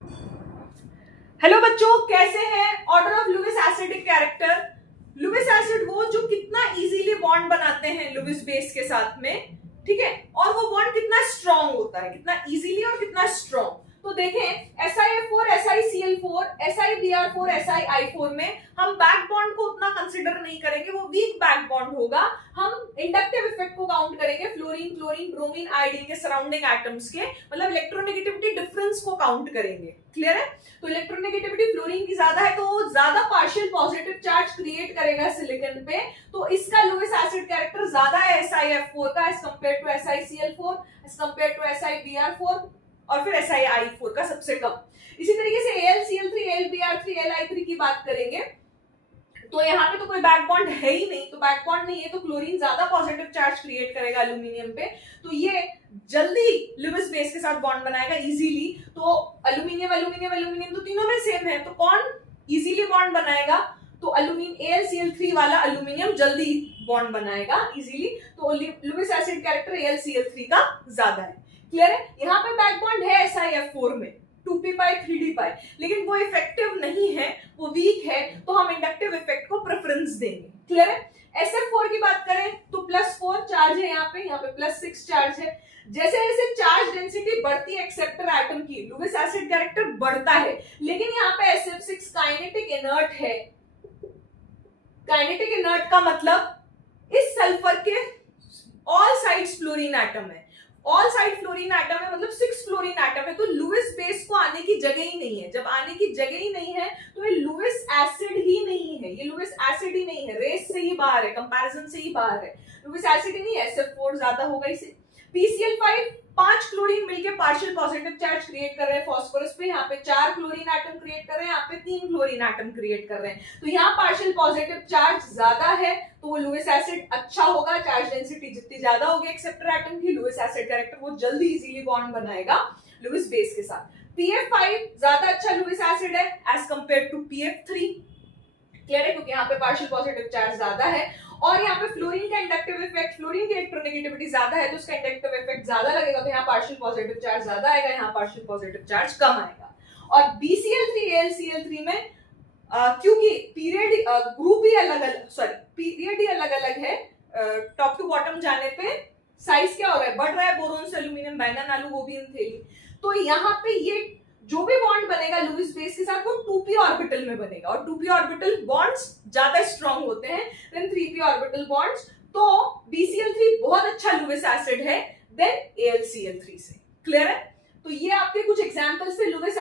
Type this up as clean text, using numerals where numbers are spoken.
Hello बच्चों, कैसे हैं? Order of Lewis acidic character. Lewis acid वो जो कितना इजीली बॉन्ड बनाते हैं लुईस बेस के साथ में, ठीक है, और वो बॉन्ड कितना स्ट्रॉन्ग होता है, कितना इजीली और कितना स्ट्रॉन्ग। तो देखें SiF4 SiCl4 SiBr4 SiI4 में हम बैक बॉन्ड को उतना कंसिडर नहीं करेंगे, वो वीक बैक बॉन्ड होगा। हम इंडक्टिव इफेक्ट को काउंट करेंगे, फ्लोरीन क्लोरीन ब्रोमीन आयोडीन के सराउंडिंग एटम्स के, मतलब इलेक्ट्रोनेगेटिविटी डिफरेंस को काउंट करेंगे। क्लियर है? तो इलेक्ट्रोनेगेटिविटी फ्लोरीन की ज्यादा है तो वो ज्यादा पार्शियल पॉजिटिव चार्ज क्रिएट करेगा सिलिकॉन पे, तो इसका लुईस एसिड कैरेक्टर ज्यादा है SiF4 का as compare to SiCl4 as compare to SiBr4 और फिर SiI4 का सबसे कम। इसी तरीके से AlCl3 AlBr3 Li3 की बात करेंगे तो यहाँ पे तो कोई बैक बॉन्ड है ही नहीं, तो बैक बॉन्ड नहीं है तो क्लोरीन ज्यादा पॉजिटिव चार्ज क्रिएट करेगा एल्यूमिनियम पे, तो ये जल्दी लुईस बेस के साथ बॉन्ड बनाएगा इजीली। तो एल्यूमिनियम एल्यूमिनियम एल्यूमिनियम तो तीनों में सेम है, तो कौन इजीली बॉन्ड बनाएगा? तो एल्यूमिनियम AlCl3 वाला एल्यूमिनियम जल्दी बॉन्ड बनाएगा इजीली, तो लुईस एसिड कैरेक्टर AlCl3 का ज्यादा है। क्लियर है? यहाँ पे बैक बॉन्ड है SiF4 में 2p पाई 3d पाई, लेकिन वो इफेक्टिव नहीं है, वो वीक है, तो हम इंडक्टिव इफेक्ट को प्रेफरेंस देंगे। क्लियर है? SF4 की बात करें तो +4 चार्ज है यहाँ पे +6 चार्ज है। जैसे जैसे चार्ज डेंसिटी बढ़ती है एक्सेप्टर एटम की, लुईस एसिड कैरेक्टर बढ़ता है, लेकिन यहाँ पे SF6 काइनेटिक इनर्ट है। काइनेटिक इनर्ट का मतलब इस सल्फर के ऑल साइड्स फ्लोरीन एटम है, ऑल साइड फ्लोरीन एटम है, मतलब 6 फ्लोरीन एटम है, तो लुईस बेस को आने की जगह ही नहीं है। जब आने की जगह ही नहीं है तो ये लुईस एसिड ही नहीं है, ये लुईस एसिड ही नहीं है, रेस से ही बाहर है, कंपैरिजन से ही बाहर है, लुईस एसिड ही नहीं है। SF4 ज्यादा होगा इसे। PCl5 5 क्लोरीन मिलके पार्शियल पॉजिटिव चार्ज क्रिएट कर रहे हैं फास्फोरस पे, यहाँ पे 4 क्लोरीन एटम क्रिएट कर रहे हैं, यहाँ पे 3 क्लोरीन एटम क्रिएट कर रहे हैं, तो यहाँ पार्शियल पॉजिटिव चार्ज ज्यादा है, तो वो लुईस एसिड अच्छा होगा। चार्ज डेंसिटी जितनी ज्यादा होगी एक्सेप्टर एटम की, लुईस एसिड कैरेक्टर वो जल्दी इजीली बॉन्ड बनाएगा लुईस बेस के साथ। PF5 ज्यादा अच्छा लुईस एसिड है as compare to PF3। Clear है? क्योंकि यहाँ पे पार्शियल पॉजिटिव चार्ज ज्यादा है और यहाँ पे फ्लोरीन का इंडक्टिव इफेक्ट, फ्लोरीन की इलेक्ट्रोनेगेटिविटी ज्यादा है तो उसका इंडक्टिव इफेक्ट ज्यादा लगेगा, तो यहाँ पार्शियल पॉजिटिव चार्ज ज्यादा आएगा, यहाँ पार्शियल पॉजिटिव चार्ज कम आएगा। और BCl3 AlCl3 में क्योंकि पीरियड ग्रुप ही अलग अलग, सॉरी पीरियड ही अलग अलग है, टॉप टू बॉटम जाने पे साइज क्या हो रहा है, बढ़ रहा है, बोरोन से एल्यूमिनियम, बैंगन आलू गोभी थैली, तो यहाँ पे ये जो भी बॉन्ड बनेगा लुईस बेस के साथ वो 2p ऑर्बिटल में बनेगा, और 2p ऑर्बिटल बॉन्ड्स ज्यादा स्ट्रांग होते हैं देन 3p ऑर्बिटल बॉन्ड्स, तो BCl3 बहुत अच्छा लुईस एसिड है देन AlCl3 से। क्लियर है? तो ये आपके कुछ एग्जांपल्स थे लुईस